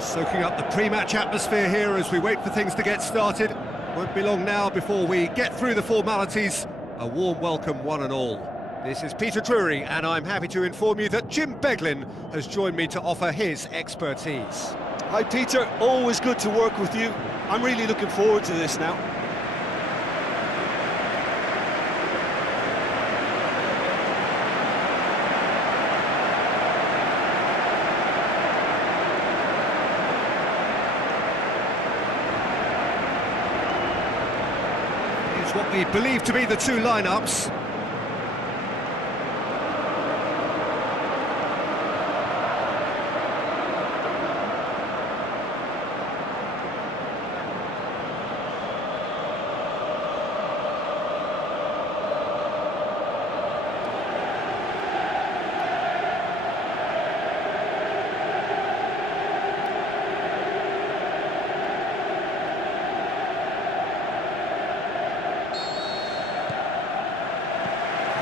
Soaking up the pre-match atmosphere here as we wait for things to get started. Won't be long now before we get through the formalities. A warm welcome, one and all. This is Peter Drury, and I'm happy to inform you that Jim Beglin has joined me to offer his expertise. Hi Peter, always good to work with you. I'm really looking forward to this now. Here's what we believe to be the two lineups.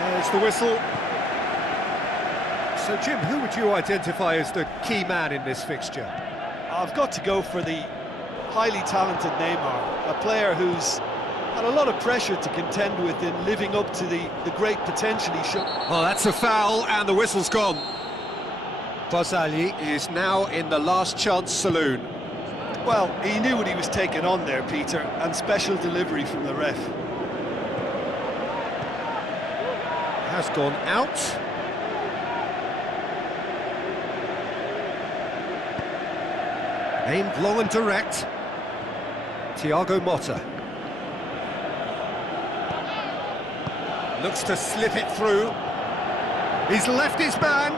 There's the whistle. So, Jim, who would you identify as the key man in this fixture? I've got to go for the highly talented Neymar, a player who's had a lot of pressure to contend with in living up to the great potential he showed. Well, that's a foul, and the whistle's gone. Bozali is now in the last chance saloon. Well, he knew what he was taking on there, Peter, and special delivery from the ref. Has gone out. Aimed long and direct. Thiago Motta. Looks to slip it through. He's left his man.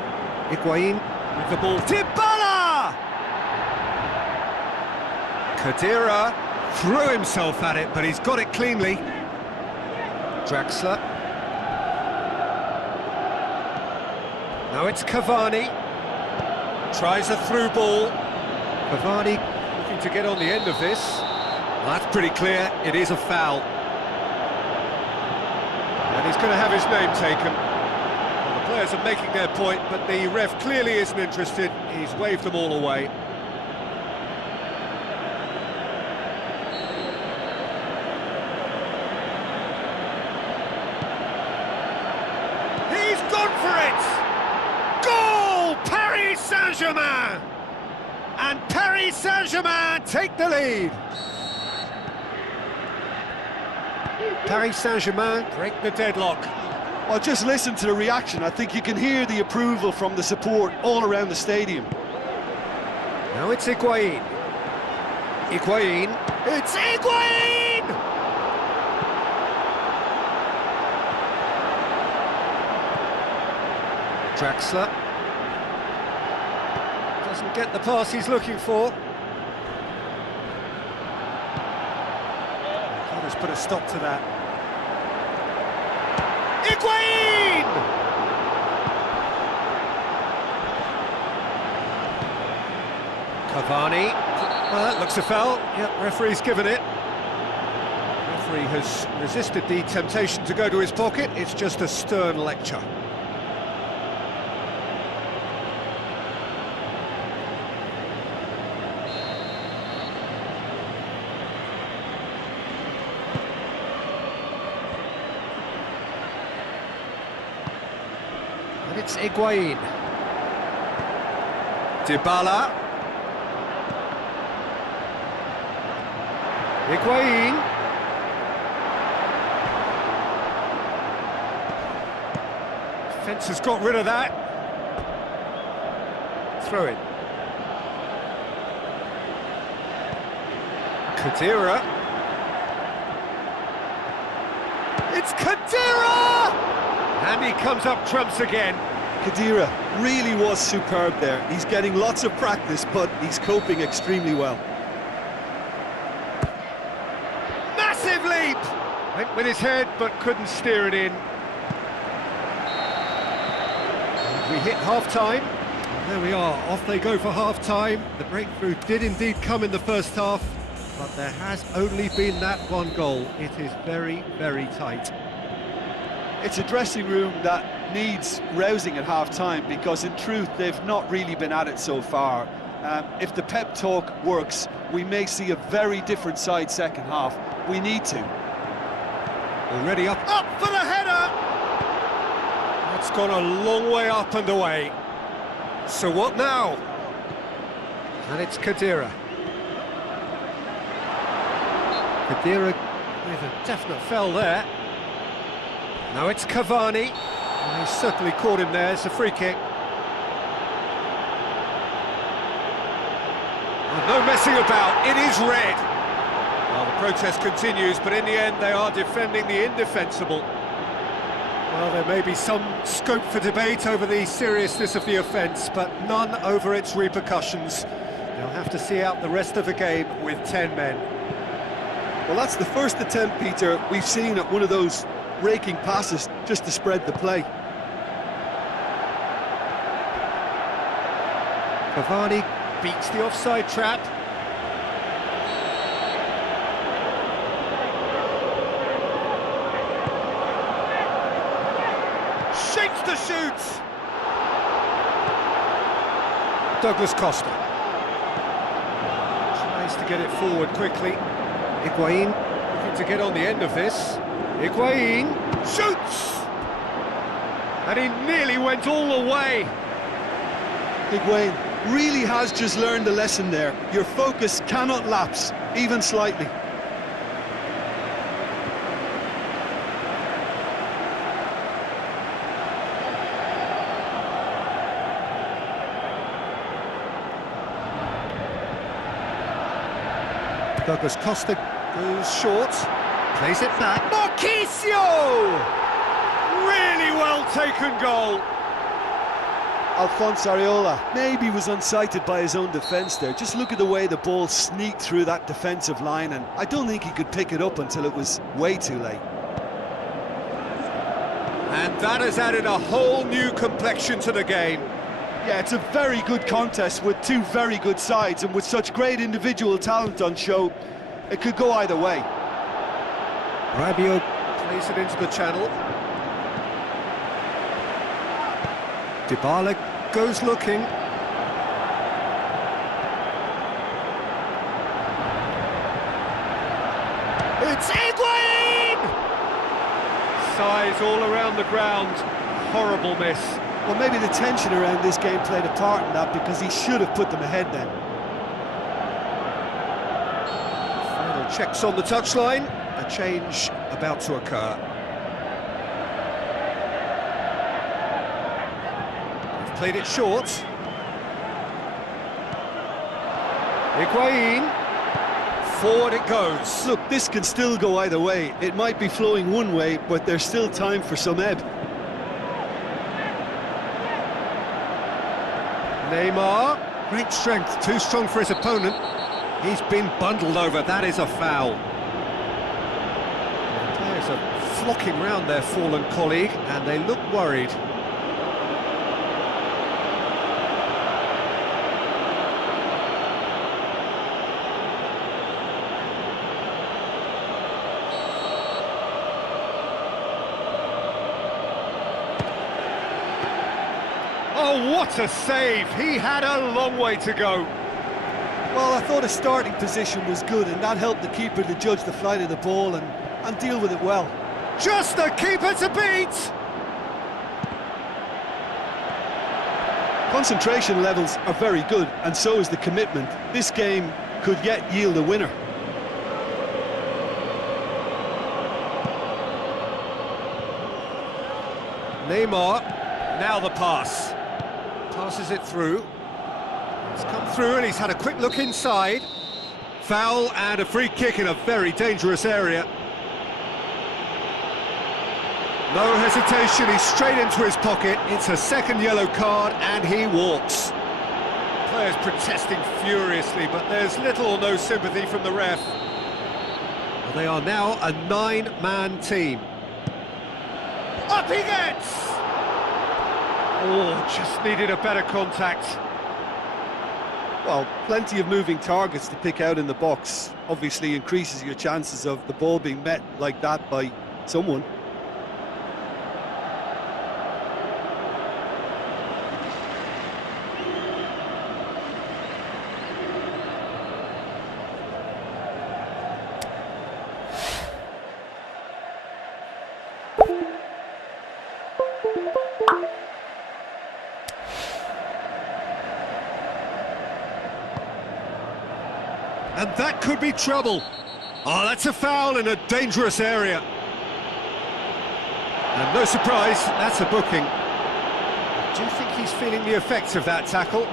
Higuain with the ball. Dybala! Khedira threw himself at it, but he's got it cleanly. Draxler. Now it's Cavani, tries a through ball. Cavani looking to get on the end of this. Well, that's pretty clear, it is a foul. And he's going to have his name taken. Well, the players are making their point, but the ref clearly isn't interested. He's waved them all away. He's gone for it! Paris Saint-Germain! And Paris Saint-Germain take the lead. Paris Saint-Germain break the deadlock. Well, just listen to the reaction. I think you can hear the approval from the support all around the stadium. Now it's Higuain. Higuain. It's Higuain! Draxler. Doesn't get the pass he's looking for. Let's put a stop to that. Higuain! Cavani. Well, that looks a foul. Yep, referee's given it. Referee has resisted the temptation to go to his pocket. It's just a stern lecture. And it's Higuain. Dybala. Higuain. Defence has got rid of that. Throw it. Khedira. It's Khedira! And he comes up trumps again. Khedira really was superb there. He's getting lots of practice, but he's coping extremely well. Massive leap! Went with his head, but couldn't steer it in. And we hit half-time. There we are, off they go for half-time. The breakthrough did indeed come in the first half, but there has only been that one goal. It is very, very tight. It's a dressing room that needs rousing at half-time, because in truth they've not really been at it so far. If the pep talk works, we may see a very different side second half. We need to. Already up for the header! It's gone a long way up and away. So what now? And it's Khedira. Khedira with a definite foul there. Now it's Cavani. And he's certainly caught him there. It's a free kick. And no messing about. It is red. Well, the protest continues, but in the end they are defending the indefensible. Well, there may be some scope for debate over the seriousness of the offence, but none over its repercussions. They'll have to see out the rest of the game with 10 men. Well, that's the first attempt, Peter, we've seen at one of those raking passes just to spread the play. Cavani beats the offside trap. Shapes to shoot! Douglas Costa tries to get it forward quickly. Higuain looking to get on the end of this. Higuain shoots! And he nearly went all the way. Higuain really has just learned the lesson there. Your focus cannot lapse, even slightly. Douglas Costa goes short, plays it back. Marquisio! Really well taken goal. Alphonse Areola maybe was unsighted by his own defence there. Just look at the way the ball sneaked through that defensive line, and I don't think he could pick it up until it was way too late. And that has added a whole new complexion to the game. Yeah, it's a very good contest with two very good sides, and with such great individual talent on show, it could go either way. Rabiot plays it into the channel. Dybala goes looking. It's Higuain! Size all around the ground. Horrible miss. Well, maybe the tension around this game played a part in that, because he should have put them ahead then. Final checks on the touchline. A change about to occur. They've played it short. Higuain. Forward it goes. Look, this can still go either way. It might be flowing one way, but there's still time for some ebb. Neymar, great strength, too strong for his opponent. He's been bundled over, that is a foul. The players are flocking round their fallen colleague, and they look worried. Oh, what a save! He had a long way to go. Well, I thought his starting position was good, and that helped the keeper to judge the flight of the ball and deal with it well. Just the keeper to beat! Concentration levels are very good, and so is the commitment. This game could yet yield a winner. Neymar, now the pass. Passes it through. It's come through and he's had a quick look inside. Foul and a free kick in a very dangerous area. No hesitation, he's straight into his pocket. It's a second yellow card and he walks. Players protesting furiously, but there's little or no sympathy from the ref. Well, they are now a 9-man team. Up he gets! Oh, just needed a better contact. Well, plenty of moving targets to pick out in the box. Obviously increases your chances of the ball being met like that by someone. And that could be trouble. Oh, that's a foul in a dangerous area. And no surprise, that's a booking. Do you think he's feeling the effects of that tackle?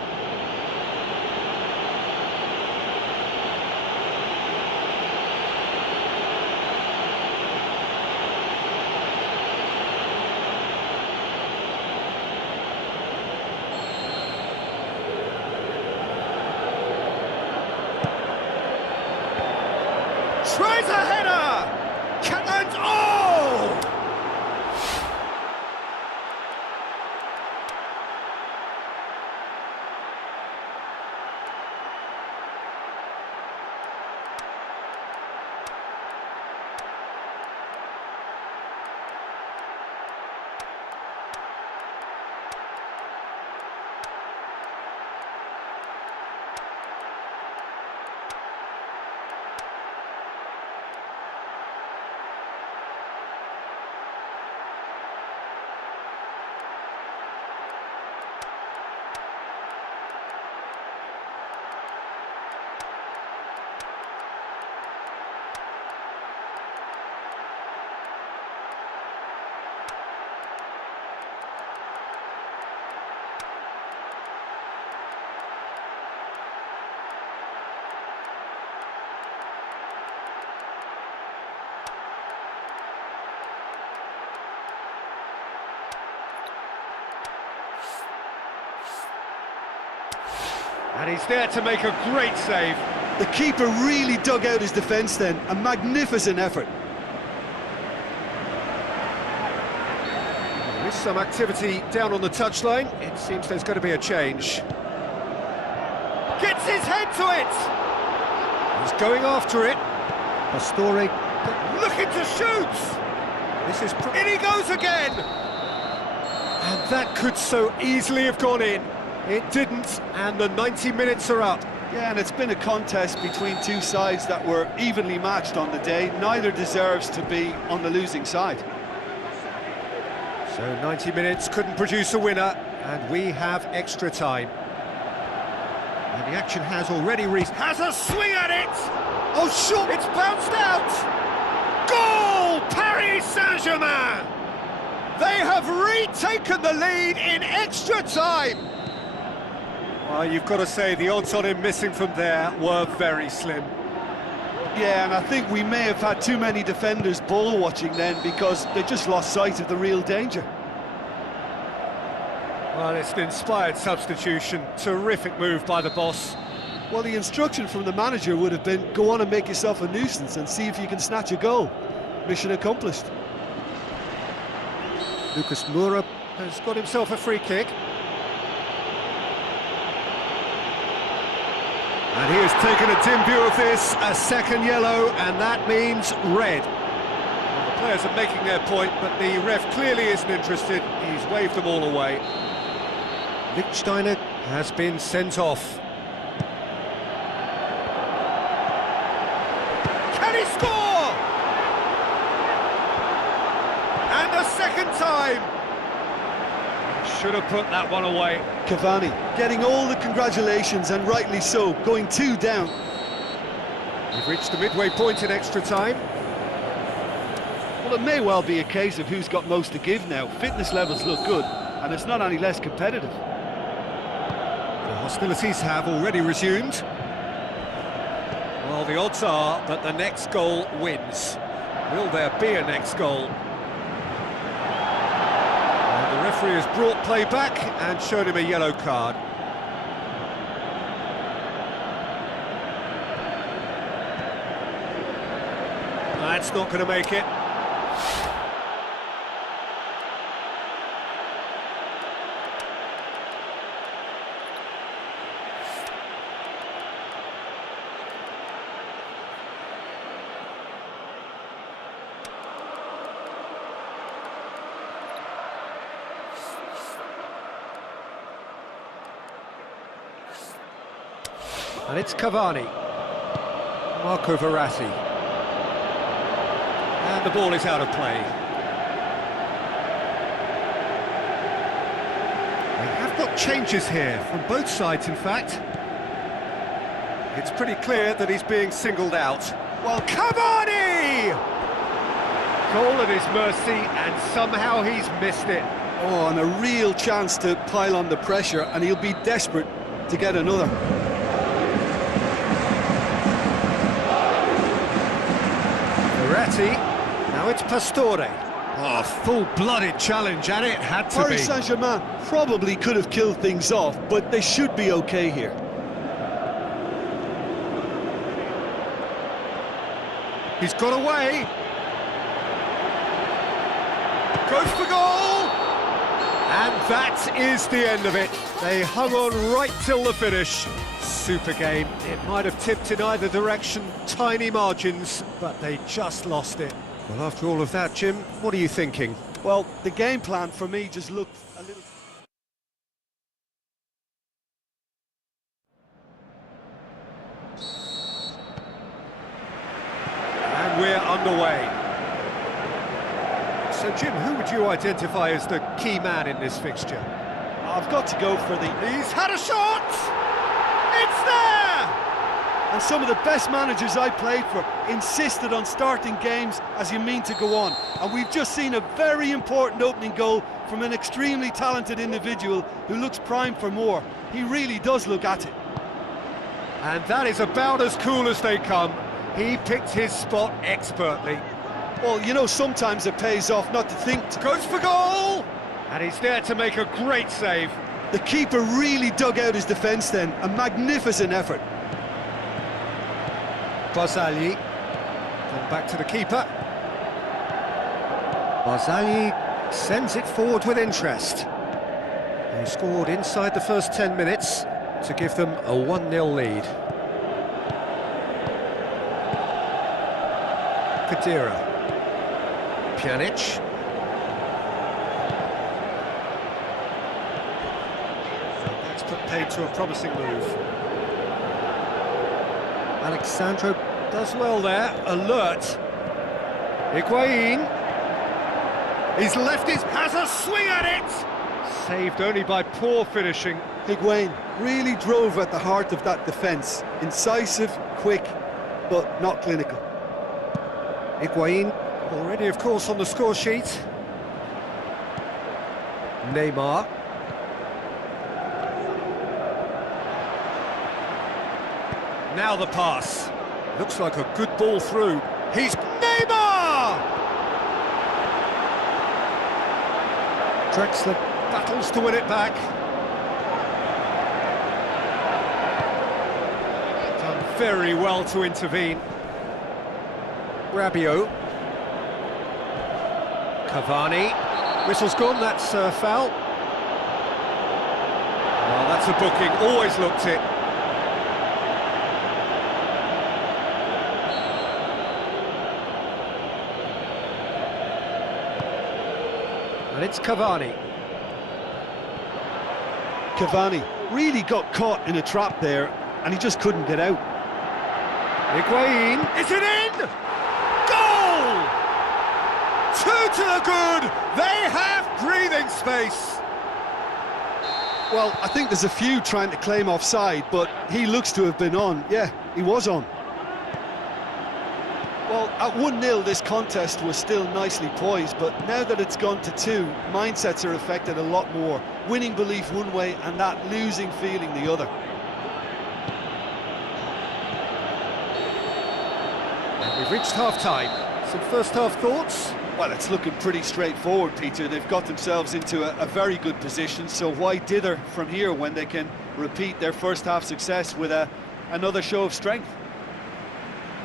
Tries a header! And oh! And he's there to make a great save. The keeper really dug out his defence then. A magnificent effort. There is some activity down on the touchline. It seems there's going to be a change. Gets his head to it! He's going after it. Pastore looking to shoot! This is... in he goes again! And that could so easily have gone in. It didn't, and the 90 minutes are up. Yeah, and it's been a contest between two sides that were evenly matched on the day. Neither deserves to be on the losing side. So 90 minutes couldn't produce a winner, and we have extra time. And the action has already reached... has a swing at it! Oh, sure! It's bounced out! Goal! Paris Saint-Germain! They have retaken the lead in extra time! Well, you've got to say the odds on him missing from there were very slim. Yeah, and I think we may have had too many defenders ball watching then because they just lost sight of the real danger. Well, it's an inspired substitution. Terrific move by the boss. Well, the instruction from the manager would have been, go on and make yourself a nuisance and see if you can snatch a goal. Mission accomplished. Lucas Moura has got himself a free kick. And he has taken a dim view of this, a second yellow, and that means red. Well, the players are making their point, but the ref clearly isn't interested. He's waved them all away. Lichtsteiner has been sent off. Can he score? And a second time. Should have put that one away. Cavani getting all the congratulations, and rightly so, going 2 down. We've reached the midway point in extra time. Well, it may well be a case of who's got most to give now. Fitness levels look good, and it's not any less competitive. The hostilities have already resumed. Well, the odds are that the next goal wins. Will there be a next goal? The referee has brought play back and showed him a yellow card. That's not going to make it. And it's Cavani. Marco Verratti. And the ball is out of play. We have got changes here, from both sides in fact. It's pretty clear that he's being singled out. Well, Cavani! Goal at his mercy, and somehow he's missed it. Oh, and a real chance to pile on the pressure, and he'll be desperate to get another. Verratti, now it's Pastore. Oh, full-blooded challenge, and it had to be. Paris Saint-Germain probably could have killed things off, but they should be okay here. He's got away. Goes for goal! And that is the end of it. They hung on right till the finish. Super game. It might have tipped in either direction, tiny margins, but they just lost it. Well, after all of that, Jim, what are you thinking? Well, the game plan for me just looked a little... And we're underway. So, Jim, who would you identify as the key man in this fixture? I've got to go for the... He's had a shot! It's there! And some of the best managers I played for insisted on starting games as you mean to go on. And we've just seen a very important opening goal from an extremely talented individual who looks primed for more. He really does look at it. And that is about as cool as they come. He picked his spot expertly. Well, you know, sometimes it pays off not to think. Goes for goal! And he's there to make a great save. The keeper really dug out his defence then. A magnificent effort. Barzagli, gone back to the keeper. Barzagli sends it forward with interest. They scored inside the first 10 minutes to give them a 1-0 lead. Kadira. Pjanic. That's put paid to a promising move. Alexandro does well there, alert. Higuain. He's left his, has a swing at it! Saved only by poor finishing. Higuain really drove at the heart of that defence. Incisive, quick, but not clinical. Higuain, already of course on the score sheet. Neymar. Now the pass. Looks like a good ball through. He's Neymar! Drexler battles to win it back. Done very well to intervene. Rabiot. Cavani. Whistle's gone, that's a foul. Oh, that's a booking, always looked it. And it's Cavani. Cavani really got caught in a trap there, and he just couldn't get out. Higuain, is it in? Goal! 2 to the good, they have breathing space. Well, I think there's a few trying to claim offside, but he looks to have been on. Yeah, he was on. Well, at 1-0 this contest was still nicely poised, but now that it's gone to 2, mindsets are affected a lot more. Winning belief one way and that losing feeling the other. And we've reached half-time. Some first-half thoughts? Well, it's looking pretty straightforward, Peter. They've got themselves into a very good position, so why dither from here when they can repeat their first-half success with another show of strength?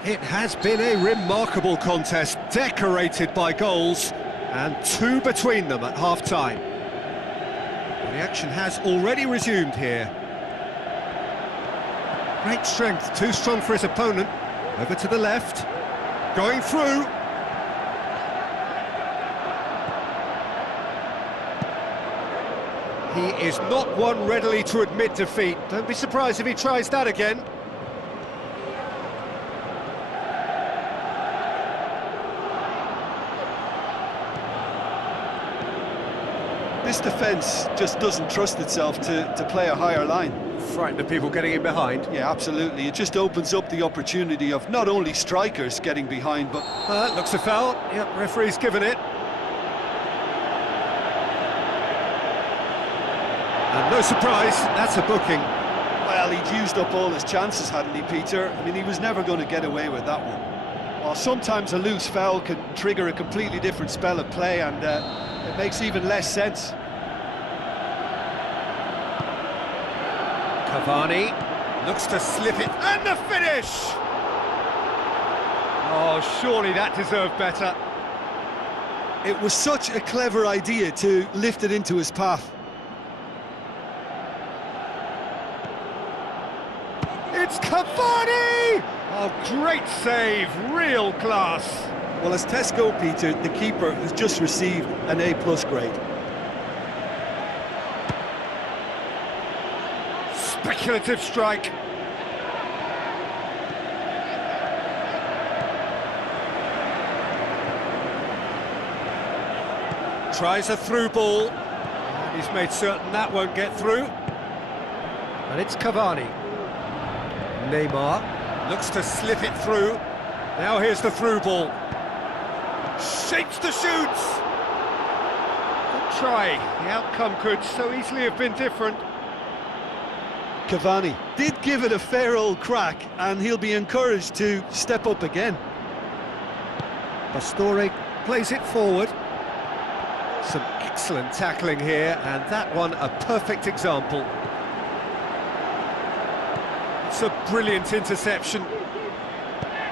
It has been a remarkable contest, decorated by goals, and 2 between them at half-time. The action has already resumed here. Great strength, too strong for his opponent. Over to the left, going through. He is not one readily to admit defeat. Don't be surprised if he tries that again. This defence just doesn't trust itself to play a higher line. frightened of people getting in behind. Yeah, absolutely. It just opens up the opportunity of not only strikers getting behind, but... That looks a foul. Yep, referee's given it. And no surprise, that's a booking. Well, he'd used up all his chances, hadn't he, Peter? I mean, he was never going to get away with that one. While sometimes a loose foul can trigger a completely different spell of play, and it makes even less sense. Cavani looks to slip it, and the finish! Oh, surely that deserved better. It was such a clever idea to lift it into his path. It's Cavani! Oh, great save, real class. Well, as Tesco, Peter, the keeper has just received an A+ grade. Speculative strike. Tries a through ball, and he's made certain that won't get through. And it's Cavani. Neymar looks to slip it through. Now here's the through ball. Shapes to shoot. Good try. The outcome could so easily have been different. Cavani did give it a fair old crack, and he'll be encouraged to step up again. Pastore plays it forward. Some excellent tackling here, and that one a perfect example. It's a brilliant interception.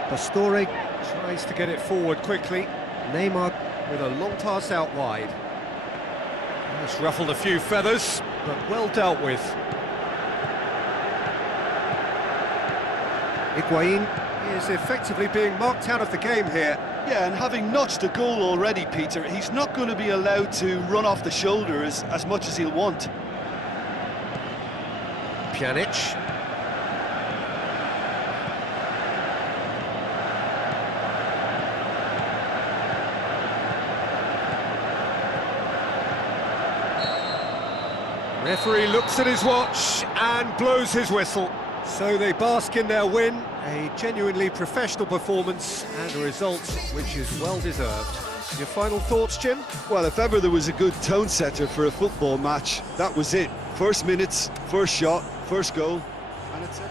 Pastore tries to get it forward quickly. Neymar with a long pass out wide. It's ruffled a few feathers, but well dealt with. Higuain is effectively being marked out of the game here. Yeah, and having notched a goal already, Peter, he's not going to be allowed to run off the shoulder as much as he'll want. Pjanic. Referee looks at his watch and blows his whistle. So they bask in their win, a genuinely professional performance and a result which is well deserved. Your final thoughts, Jim? Well, if ever there was a good tone setter for a football match, that was it. First minutes, first shot, first goal, and it's it.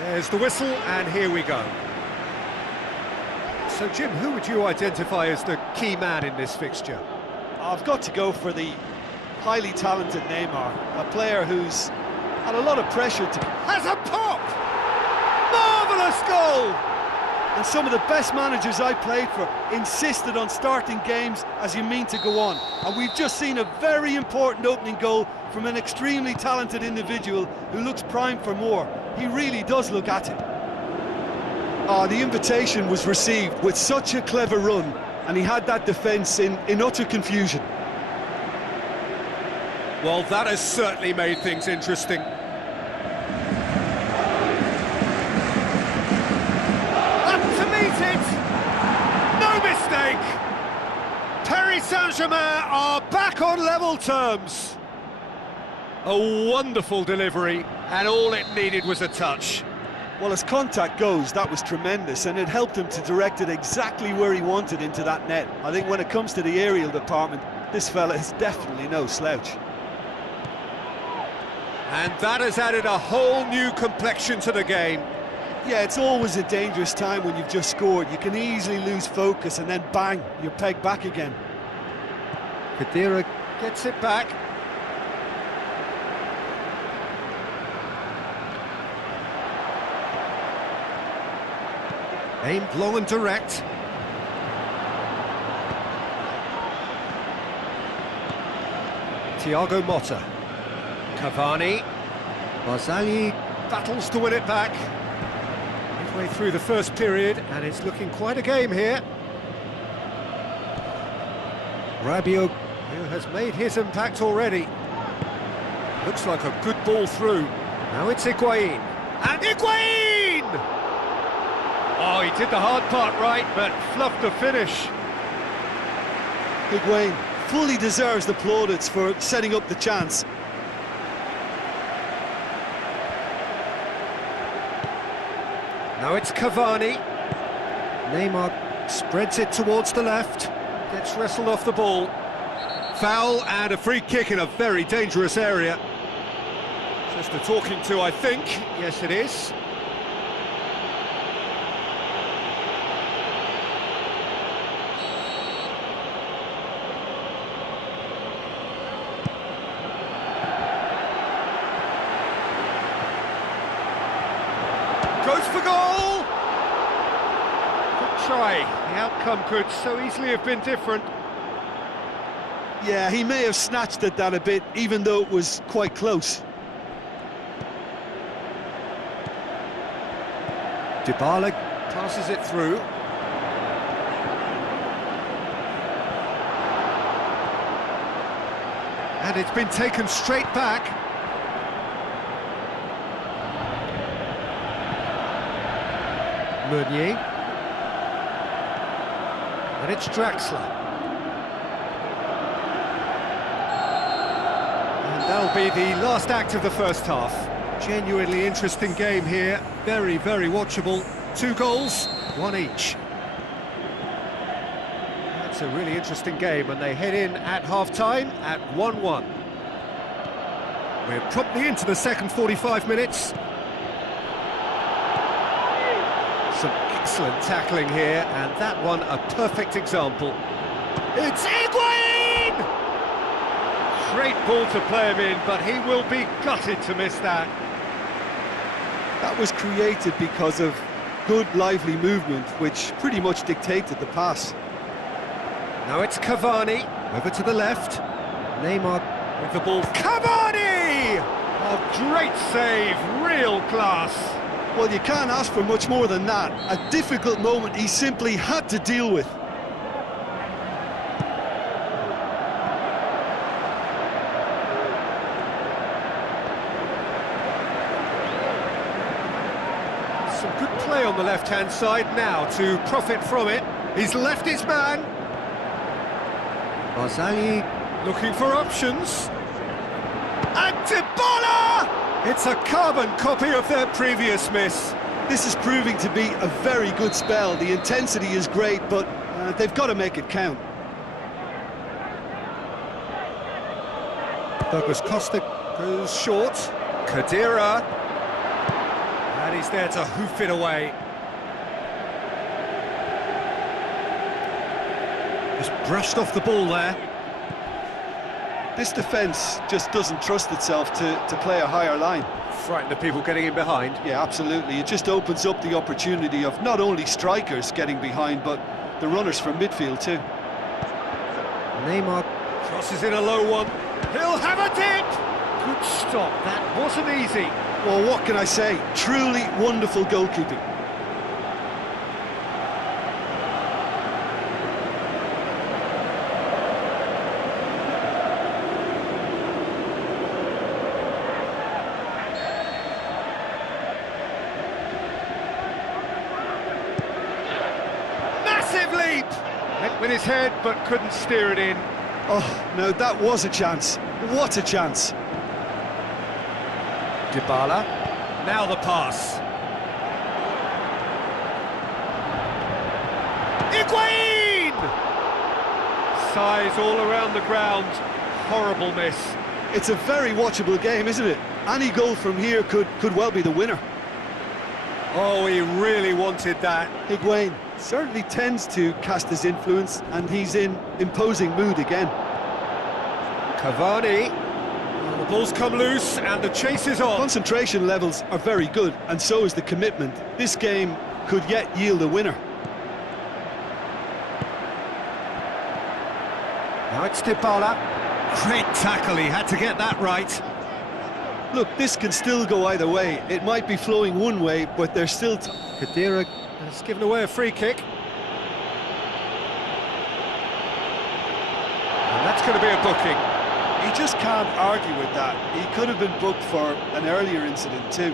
There's the whistle, and here we go. So, Jim, who would you identify as the key man in this fixture? I've got to go for the highly talented Neymar, a player who's had a lot of pressure to... Has a pop! Marvellous goal! And some of the best managers I played for insisted on starting games as you mean to go on. And we've just seen a very important opening goal from an extremely talented individual who looks primed for more. He really does look at it. The invitation was received with such a clever run, and he had that defence in utter confusion. Well, that has certainly made things interesting. Up to meet it! No mistake! Paris Saint-Germain are back on level terms. A wonderful delivery, and all it needed was a touch. Well, as contact goes, that was tremendous, and it helped him to direct it exactly where he wanted into that net. I think when it comes to the aerial department, this fella is definitely no slouch. And that has added a whole new complexion to the game. Yeah, it's always a dangerous time when you've just scored. You can easily lose focus, and then bang, you're pegged back again. Khedira gets it back. Aimed long and direct. Thiago Motta. Cavani. Barzagli battles to win it back. Midway through the first period, and it's looking quite a game here. Rabiot, who has made his impact already. Looks like a good ball through. Now it's Higuain. And Higuain! Oh, he did the hard part right, but fluffed the finish. Higuain fully deserves the plaudits for setting up the chance. Now it's Cavani. Neymar spreads it towards the left. Gets wrestled off the ball. Foul and a free kick in a very dangerous area. Just a talking to, I think. Yes, it is. Goes for goal! Good try. The outcome could so easily have been different. Yeah, he may have snatched at that a bit, even though it was quite close. Dybala passes it through. And it's been taken straight back. Meunier. And it's Draxler. And that'll be the last act of the first half. Genuinely interesting game here. Very, very watchable. 2 goals, 1 each. That's a really interesting game, and they head in at half-time at 1-1. We're promptly into the second 45 minutes. Some excellent tackling here, and that one a perfect example. It's Higuain! Great ball to play him in, but he will be gutted to miss that. That was created because of good, lively movement, which pretty much dictated the pass. Now it's Cavani, over to the left. Neymar with the ball. Cavani! A great save, real class. Well, you can't ask for much more than that. A difficult moment he simply had to deal with. Some good play on the left-hand side now to profit from it. He's left his man. Barzagli looking for options. And Dybala! It's a carbon copy of their previous miss. This is proving to be a very good spell. The intensity is great, but they've got to make it count. Douglas Costa goes short. Khedira. And he's there to hoof it away. Just brushed off the ball there. This defence just doesn't trust itself to play a higher line. Frighten the people getting in behind. Yeah, absolutely. It just opens up the opportunity of not only strikers getting behind, but the runners from midfield too. Neymar crosses in a low one. He'll have a dip! Good stop, that wasn't easy. Well, what can I say? Truly wonderful goalkeeping. Massive leap! Went with his head, but couldn't steer it in. Oh, no, that was a chance. What a chance. Dybala. Now the pass. Higuain! Size all around the ground. Horrible miss. It's a very watchable game, isn't it? Any goal from here could well be the winner. Oh, he really wanted that. Higuain certainly tends to cast his influence, and he's in imposing mood again. Cavani. The ball's come loose and the chase is on. Concentration levels are very good, and so is the commitment. This game could yet yield a winner. Now it's Dybala. Great tackle, he had to get that right. Look, this can still go either way. It might be flowing one way, but there's still... Khedira has given away a free kick. And that's going to be a booking. He just can't argue with that. He could have been booked for an earlier incident too.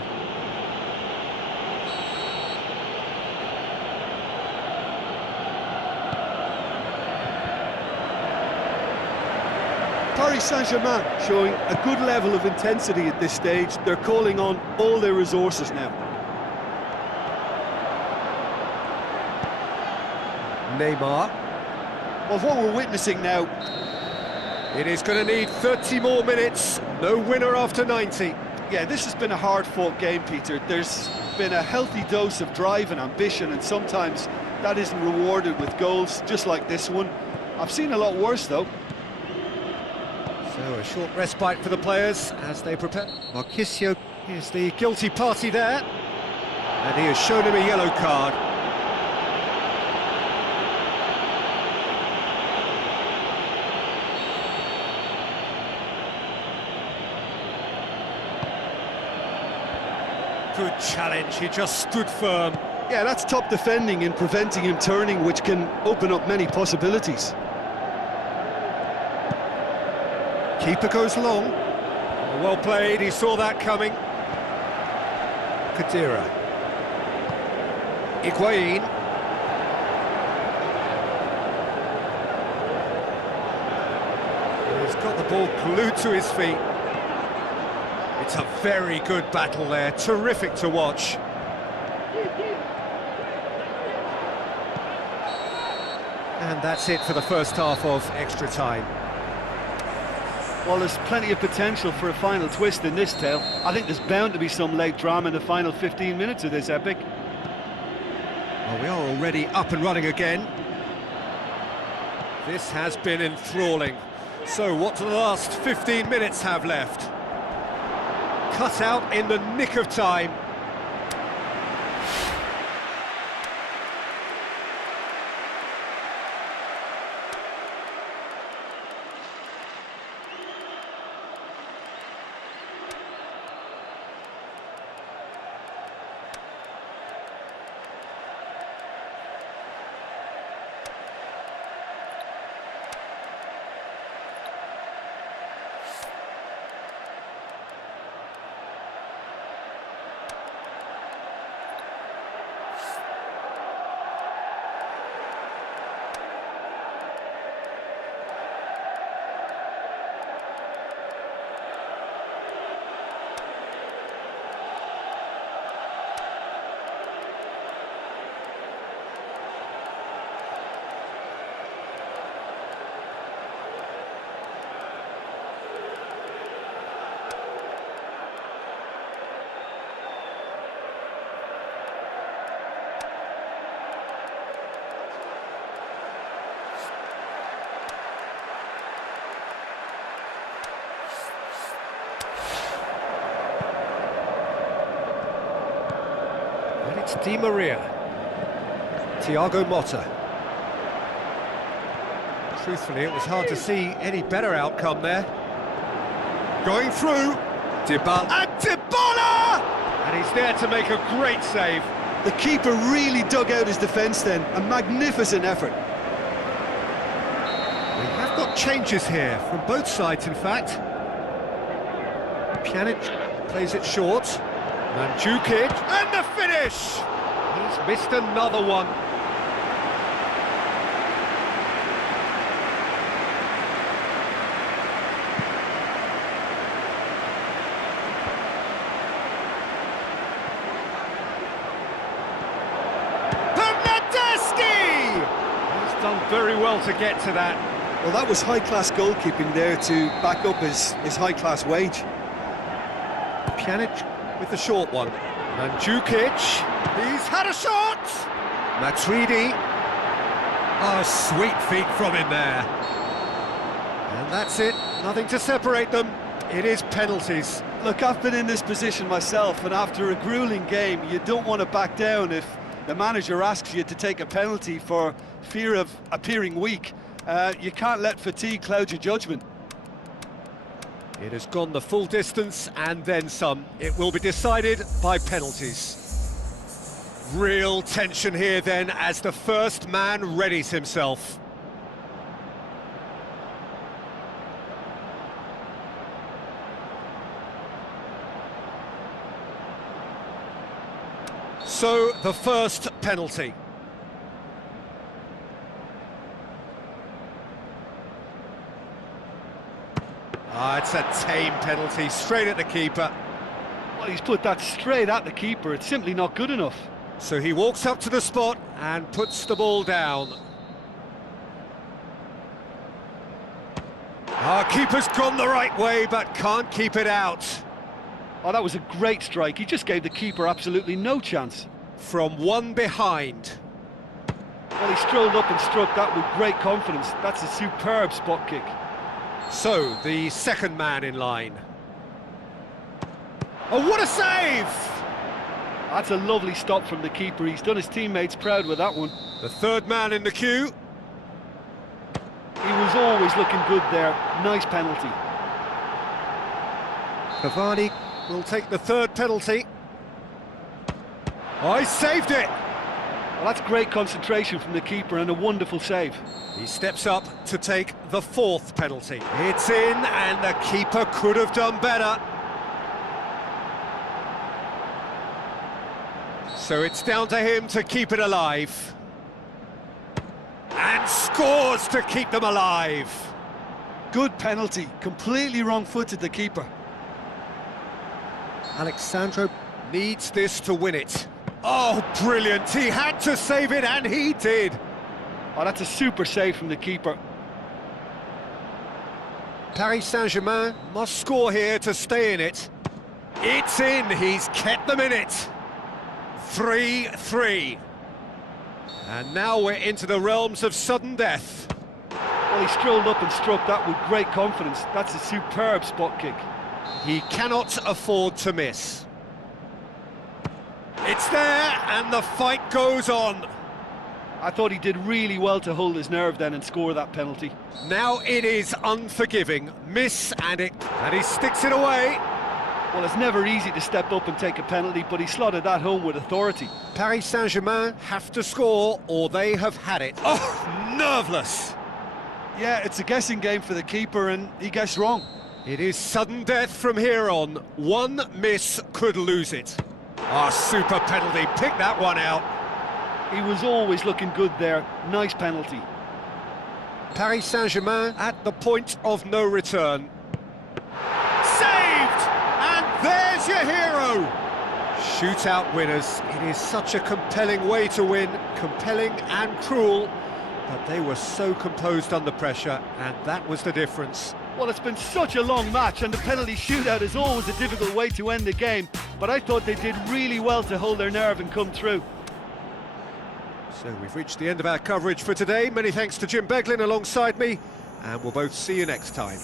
Paris Saint-Germain showing a good level of intensity at this stage. They're calling on all their resources now. Neymar. Well, what we're witnessing now... It is going to need 30 more minutes. No winner after 90. Yeah, this has been a hard-fought game, Peter. There's been a healthy dose of drive and ambition, and sometimes that isn't rewarded with goals, just like this one. I've seen a lot worse, though. So a short respite for the players as they prepare. Marquisio is the guilty party there, and he has shown him a yellow card. Good challenge, he just stood firm. Yeah, that's top defending and preventing him turning, which can open up many possibilities. Keeper goes long. Well played, he saw that coming. Kadira. Higuain. He's got the ball glued to his feet. It's a very good battle there, terrific to watch. And that's it for the first half of extra time. Well, there's plenty of potential for a final twist in this tale. I think there's bound to be some late drama in the final 15 minutes of this epic. Well, we are already up and running again. This has been enthralling. So what do the last 15 minutes have left? Cut out in the nick of time. It's Di Maria. Thiago Motta. Truthfully, it was hard to see any better outcome there. Going through. Dybala. And Dybala! And he's there to make a great save. The keeper really dug out his defence then. A magnificent effort. We have got changes here, from both sides in fact. Pjanic plays it short. Mandzukic, and the finish! He's missed another one. Bernardeschi! He's done very well to get to that. Well, that was high-class goalkeeping there to back up his high-class wage. Pjanic with the short one. Mandzukic, he's had a shot! Matuidi. Oh, sweet feet from him there. And that's it, nothing to separate them. It is penalties. Look, I've been in this position myself, and after a gruelling game, you don't want to back down if the manager asks you to take a penalty for fear of appearing weak. You can't let fatigue cloud your judgment. It has gone the full distance and then some. It will be decided by penalties. Real tension here then as the first man readies himself. So, the first penalty. Ah, it's a tame penalty, straight at the keeper. Well, he's put that straight at the keeper. It's simply not good enough. So he walks up to the spot and puts the ball down. Our keeper's gone the right way, but can't keep it out. Oh, that was a great strike. He just gave the keeper absolutely no chance. From one behind. Well, he strolled up and struck that with great confidence. That's a superb spot kick. So, the second man in line. Oh, what a save! That's a lovely stop from the keeper. He's done his teammates proud with that one. The third man in the queue. He was always looking good there. Nice penalty. Cavani will take the third penalty. Oh, he saved it! Well, that's great concentration from the keeper and a wonderful save. He steps up to take the fourth penalty. It's in, and the keeper could have done better. So it's down to him to keep it alive. And scores to keep them alive. Good penalty. Completely wrong-footed, the keeper. Alexandro needs this to win it. Oh, brilliant. He had to save it, and he did. Oh, that's a super save from the keeper. Paris Saint-Germain must score here to stay in it. It's in. He's kept them in it. 3-3. And now we're into the realms of sudden death. Well, he strolled up and struck that with great confidence. That's a superb spot kick. He cannot afford to miss. It's there, and the fight goes on. I thought he did really well to hold his nerve then and score that penalty. Now it is unforgiving. Miss, and he sticks it away. Well, it's never easy to step up and take a penalty, but he slotted that home with authority. Paris Saint-Germain have to score, or they have had it. Oh, nerveless! Yeah, it's a guessing game for the keeper, and he guessed wrong. It is sudden death from here on. One miss could lose it. Ah, super penalty. Pick that one out. He was always looking good there. Nice penalty. Paris Saint-Germain at the point of no return. Saved! And there's your hero! Shootout winners. It is such a compelling way to win. Compelling and cruel. But they were so composed under pressure, and that was the difference. Well, it's been such a long match, and the penalty shootout is always a difficult way to end the game. But I thought they did really well to hold their nerve and come through. So we've reached the end of our coverage for today. Many thanks to Jim Beglin alongside me, and we'll both see you next time.